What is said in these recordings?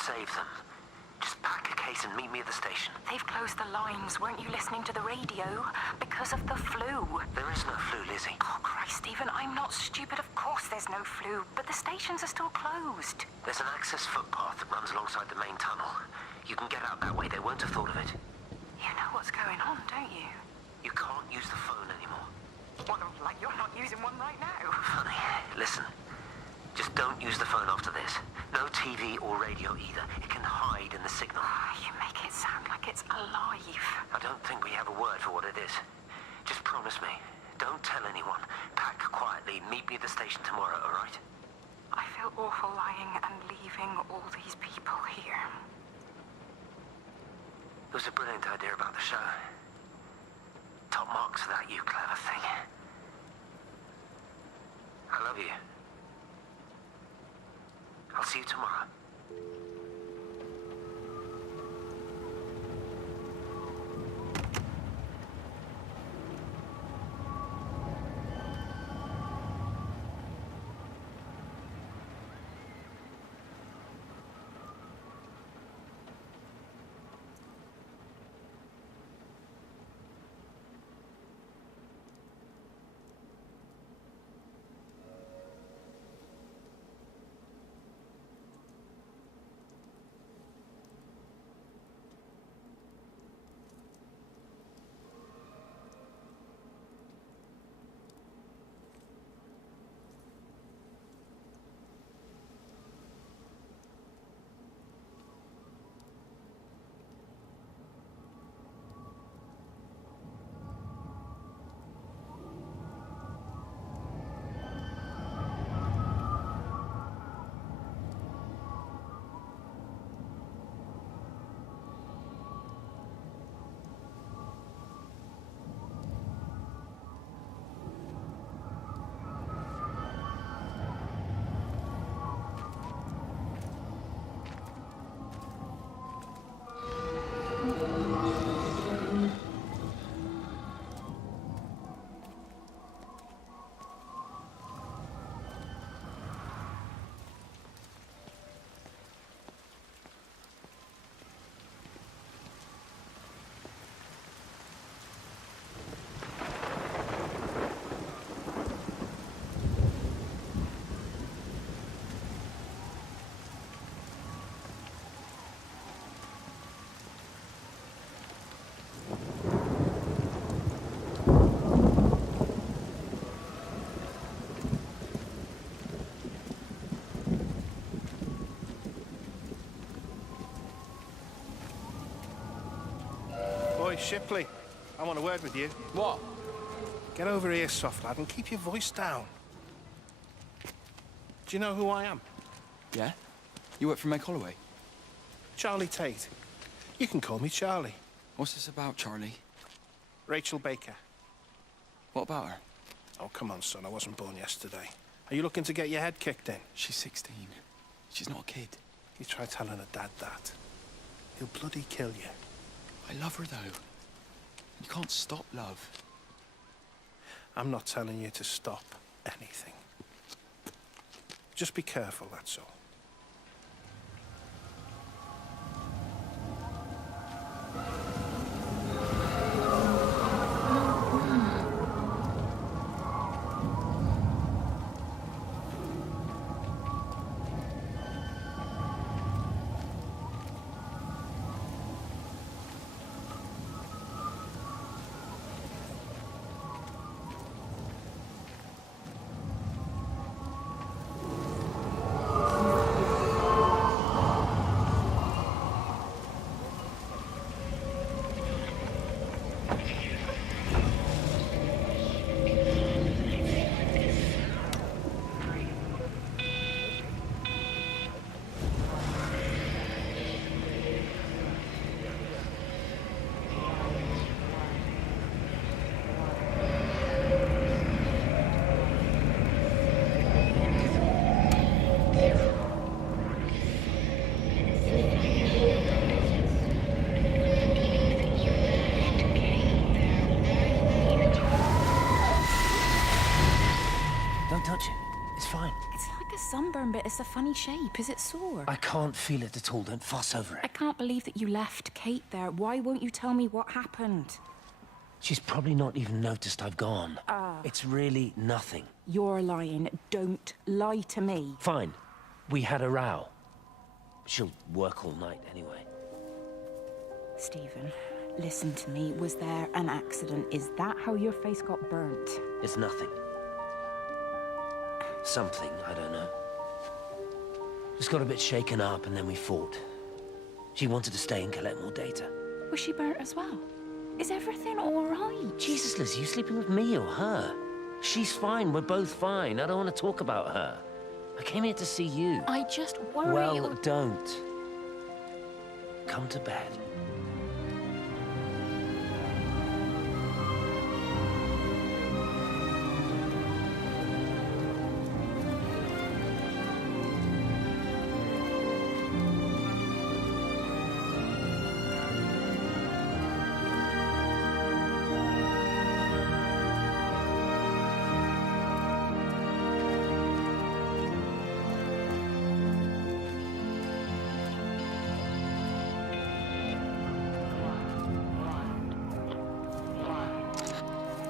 save them. Just pack a case and meet me at the station. They've closed the lines. Weren't you listening to the radio? Because of the flu. There is no flu, Lizzie. Oh, Christ, Stephen, I'm not stupid. Of course there's no flu, but the stations are still closed. There's an access footpath that runs alongside the main tunnel. You can get out that way. They won't have thought of it. You know what's going on, don't you? You can't use the phone anymore. Well, like you're not using one right now. Funny. Listen. Just don't use the phone after this. No TV or radio either. It can hide in the signal. You make it sound like it's alive. I don't think we have a word for what it is. Just promise me. Don't tell anyone. Pack quietly. Meet me at the station tomorrow, all right? I feel awful lying and leaving all these people here. It was a brilliant idea about the show. Top marks for that, you clever thing. I love you. I'll see you tomorrow. Boy, Shipley, I want a word with you. What? Get over here, soft lad, and keep your voice down. Do you know who I am? Yeah? You work for Meg Holloway? Charlie Tate. You can call me Charlie. What's this about, Charlie? Rachel Baker. What about her? Oh, come on, son. I wasn't born yesterday. Are you looking to get your head kicked in? She's 16. She's not a kid. You try telling her dad that. He'll bloody kill you. I love her, though. You can't stop love. I'm not telling you to stop anything. Just be careful, that's all. arm, but it's a funny shape. Is it sore? I can't feel it at all. Don't fuss over I it. can't believe that you left Kate there. Why won't you tell me what happened? She's probably not even noticed I've gone. It's really nothing. You're lying. Don't lie to me. Fine. We had a row. She'll work all night anyway. Stephen, listen to me. Was there an accident? Is that how your face got burnt? It's nothing. Something, I don't know. Just got a bit shaken up and then we fought. She wanted to stay and collect more data. Was she burnt as well? Is everything all right? Jesus, Liz, are you sleeping with me or her? She's fine, we're both fine. I don't want to talk about her. I came here to see you. I just worry. Well, don't. Come to bed.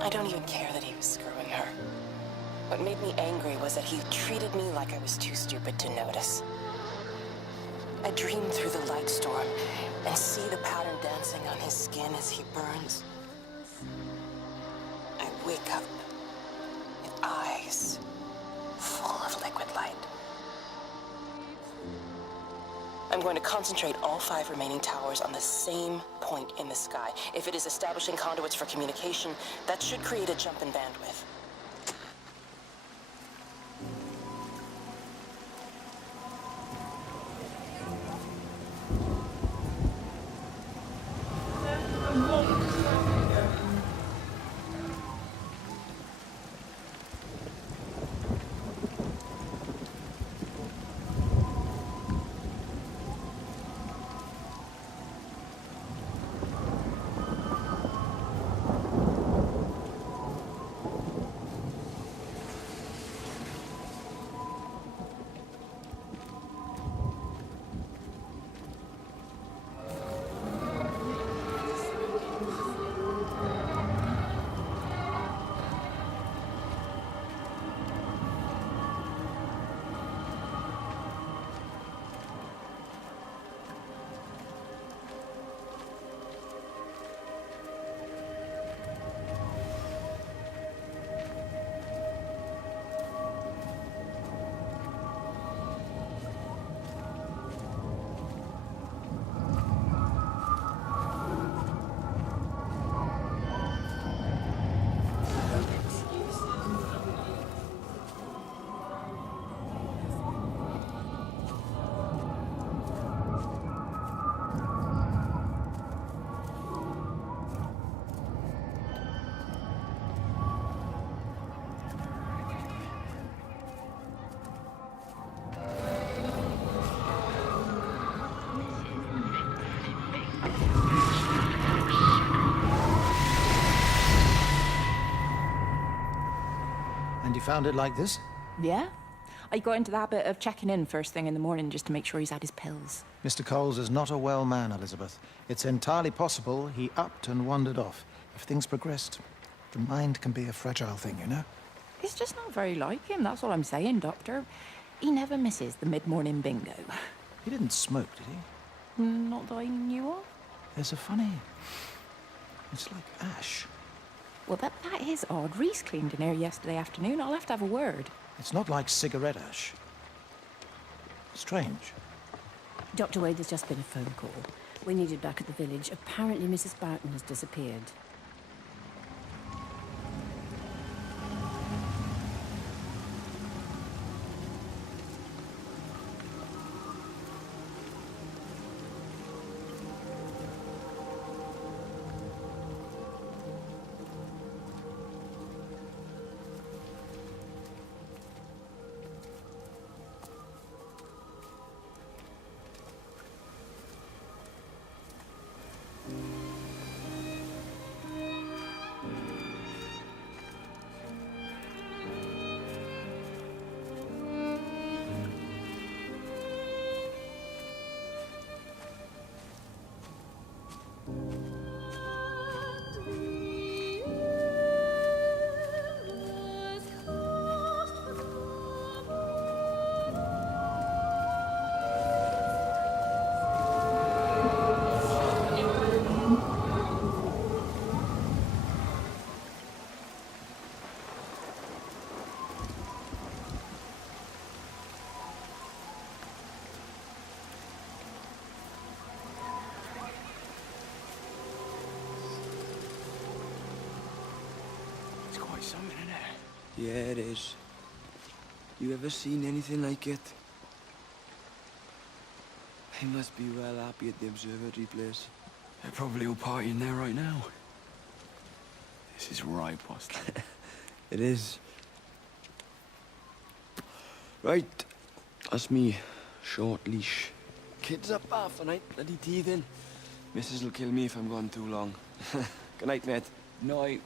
I don't even care that he was screwing her. What made me angry was that he treated me like I was too stupid to notice. I dream through the light storm and see the pattern dancing on his skin as he burns. I wake up with eyes full of liquid light. I'm going to concentrate all 5 remaining towers on the same point in the sky. If it is establishing conduits for communication, that should create a jump in bandwidth. And you found it like this? Yeah. I got into the habit of checking in first thing in the morning just to make sure he's had his pills. Mr. Coles is not a well man, Elizabeth. It's entirely possible he upped and wandered off. If things progressed, the mind can be a fragile thing, you know? It's just not very like him, that's all I'm saying, Doctor. He never misses the mid-morning bingo. He didn't smoke, did he? Not that I knew of. There's a funny... It's like ash. Well, that is odd. Reese cleaned in here yesterday afternoon. I'll have to have a word. It's not like cigarette ash. Strange. Dr. Wade, there's just been a phone call. We need you back at the village. Apparently Mrs. Barton has disappeared. quite something, isn't it? Yeah, it is. You ever seen anything like it? They must be well happy at the observatory place. They're probably all partying there right now. This is right, boss. It is. Right, that's me. Short leash. Kids up half a night, bloody teething. Missus will kill me if I'm gone too long. Good night, mate. Night.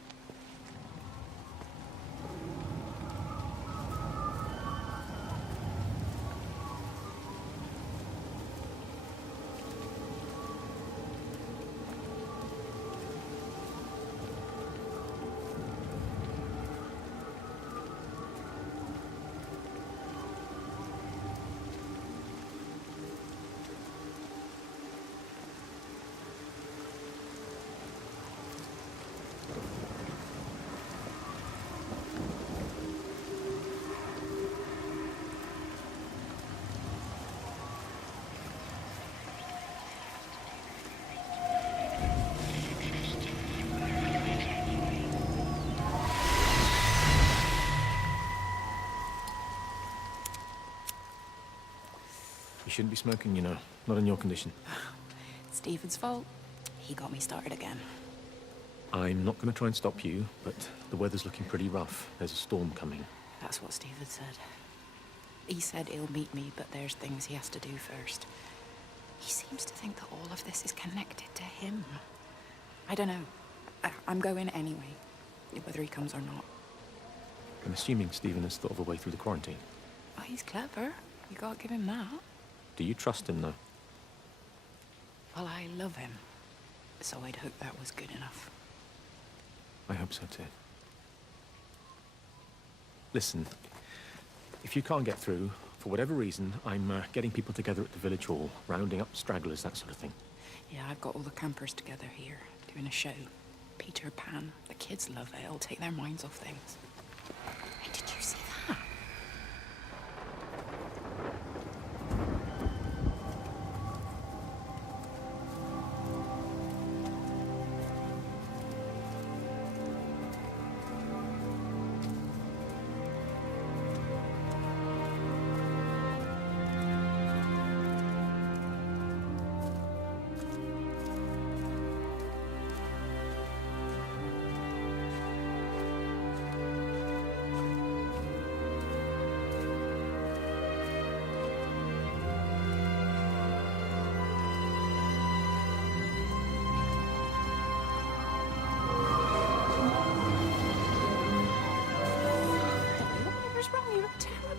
You shouldn't be smoking, you know. Not in your condition. It's Stephen's fault. He got me started again. I'm not going to try and stop you, but the weather's looking pretty rough. There's a storm coming. That's what Stephen said. He said he'll meet me, but there's things he has to do first. He seems to think that all of this is connected to him. I don't know. I'm going anyway, whether he comes or not. I'm assuming Stephen has thought of a way through the quarantine. Well, he's clever. You gotta give him that. Do you trust him, though? Well, I love him. So I'd hope that was good enough. I hope so, too. Listen, if you can't get through, for whatever reason, I'm getting people together at the village hall, rounding up stragglers, that sort of thing. Yeah, I've got all the campers together here, doing a show. Peter Pan. The kids love it. It'll take their minds off things. Hey, did you see that?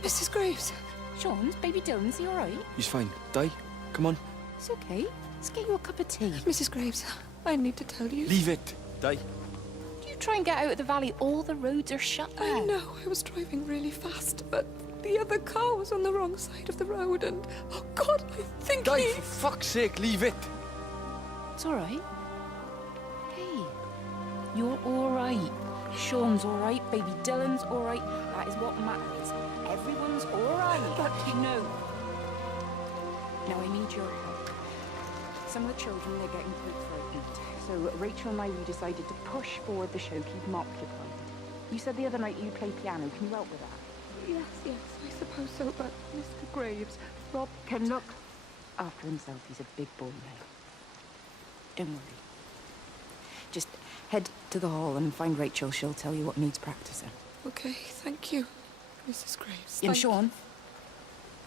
Mrs. Graves. Sean's baby Dylan's he all right? He's fine. Di, come on. It's okay. Let's get you a cup of tea. Mrs. Graves, I need to tell you. Leave it. Di. Do you try and get out of the valley? All the roads are shut now. I know, I was driving really fast, but the other car was on the wrong side of the road and, oh God, I think Di, he... for fuck's sake, leave it. It's all right. Hey, you're all right. Sean's all right. Baby Dylan's all right. That is what matters. Everyone's all right. But no. Now I need your help. Some of the children, they're getting quite frightened. So Rachel and I, we decided to push forward the show, keep them occupied. You said the other night you play piano. Can you help with that? Yes, I suppose so, but Mr. Graves, Rob can look after himself. He's a big boy now. Don't worry. Just head to the hall and find Rachel. She'll tell you what needs practicing. Okay, thank you, Mrs. Graves. And Thank Sean,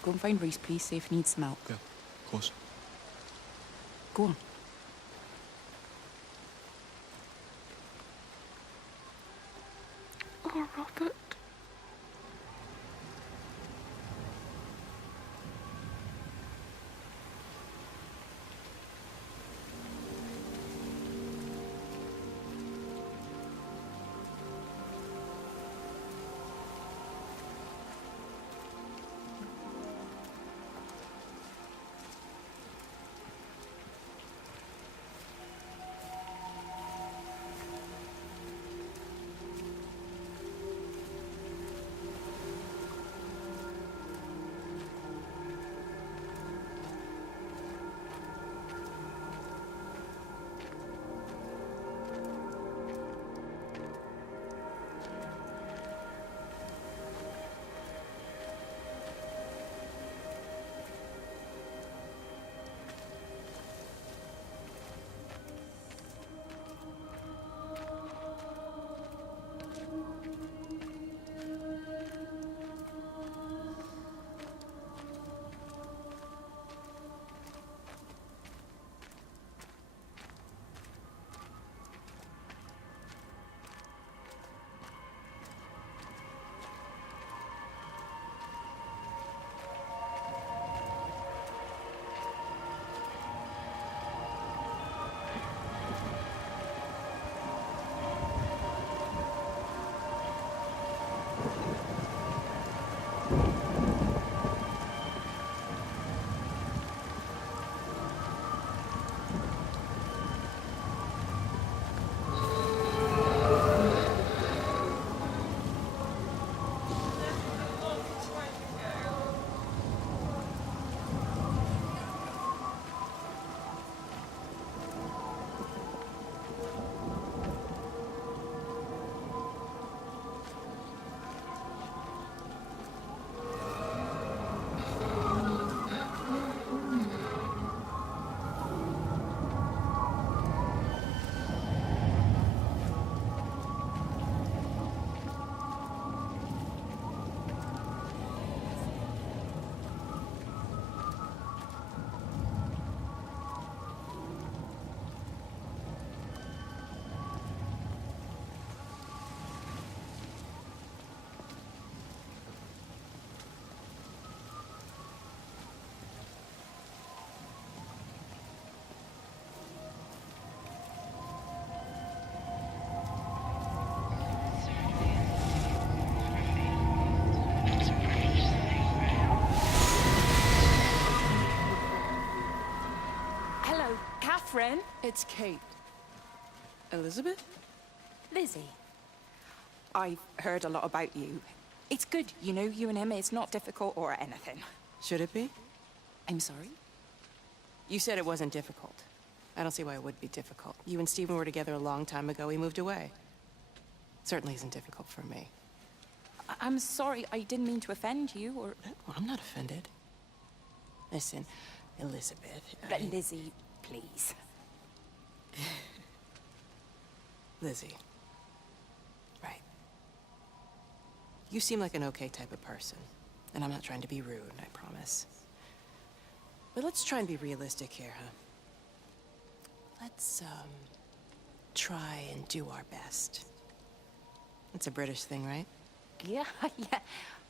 go and find Reese, please. See if he needs some help. Yeah, of course. Go on. Oh, Robert. Catherine. It's Kate. Elizabeth? Lizzie. I've heard a lot about you. It's good, you know, you and him. It's not difficult or anything. Should it be? I'm sorry? You said it wasn't difficult. I don't see why it would be difficult. You and Stephen were together a long time ago. He moved away. Certainly isn't difficult for me. I'm sorry. I didn't mean to offend you or... Well, I'm not offended. Listen, Elizabeth... But Lizzie, please. Lizzie. Right. You seem like an okay type of person. And I'm not trying to be rude, I promise. But let's try and be realistic here, huh? Let's, try and do our best. It's a British thing, right? Yeah, yeah.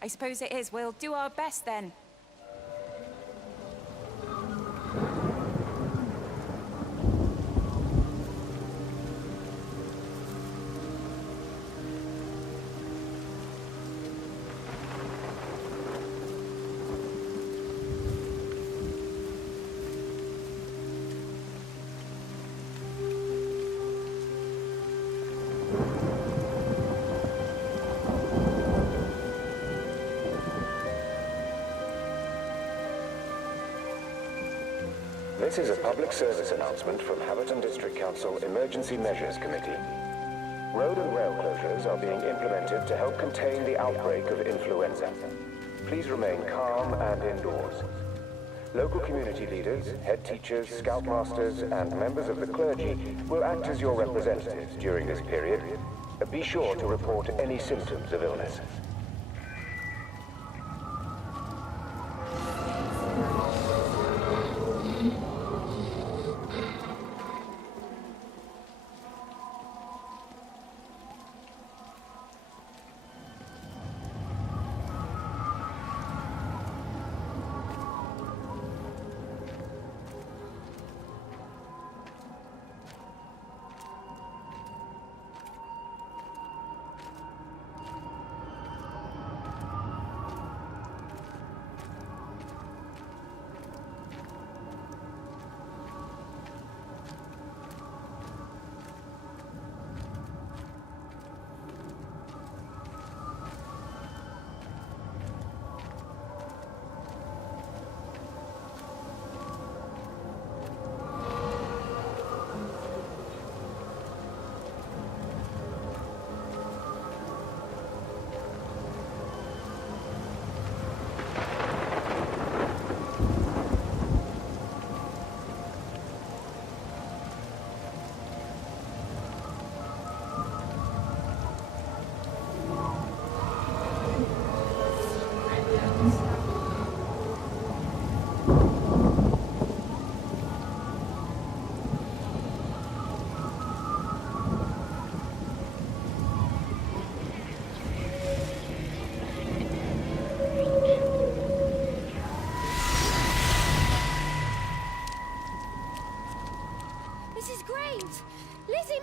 I suppose it is. We'll do our best then. This is a public service announcement from Haverton District Council Emergency Measures Committee. Road and rail closures are being implemented to help contain the outbreak of influenza. Please remain calm and indoors. Local community leaders, head teachers, scoutmasters, and members of the clergy will act as your representatives during this period. Be sure to report any symptoms of illness.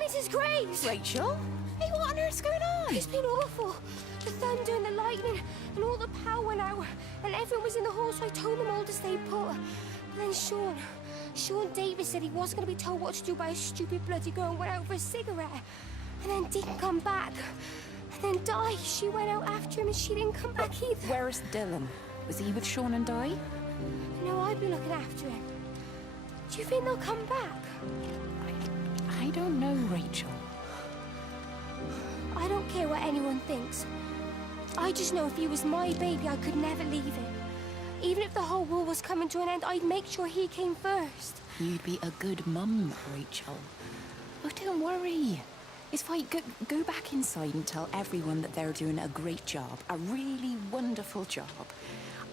Mrs. Graves! Rachel? Hey, what on earth's going on? It's been awful. The thunder and the lightning and all the power went out and everyone was in the hall, so I told them all to stay put. But then Sean Davis said he wasn't going to be told what to do by a stupid bloody girl and went out for a cigarette. And then didn't come back. And then Di, she went out after him and she didn't come back either. Where's Dylan? Was he with Sean and Di? No, I'd be looking after him. Do you think they'll come back? I don't know, Rachel. I don't care what anyone thinks. I just know if he was my baby, I could never leave him. Even if the whole world was coming to an end, I'd make sure he came first. You'd be a good mum, Rachel. Oh, don't worry. It's fine. Go back inside and tell everyone that they're doing a great job. A really wonderful job.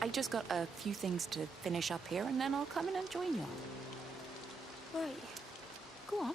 I just got a few things to finish up here, and then I'll come in and join you. Right. Go on.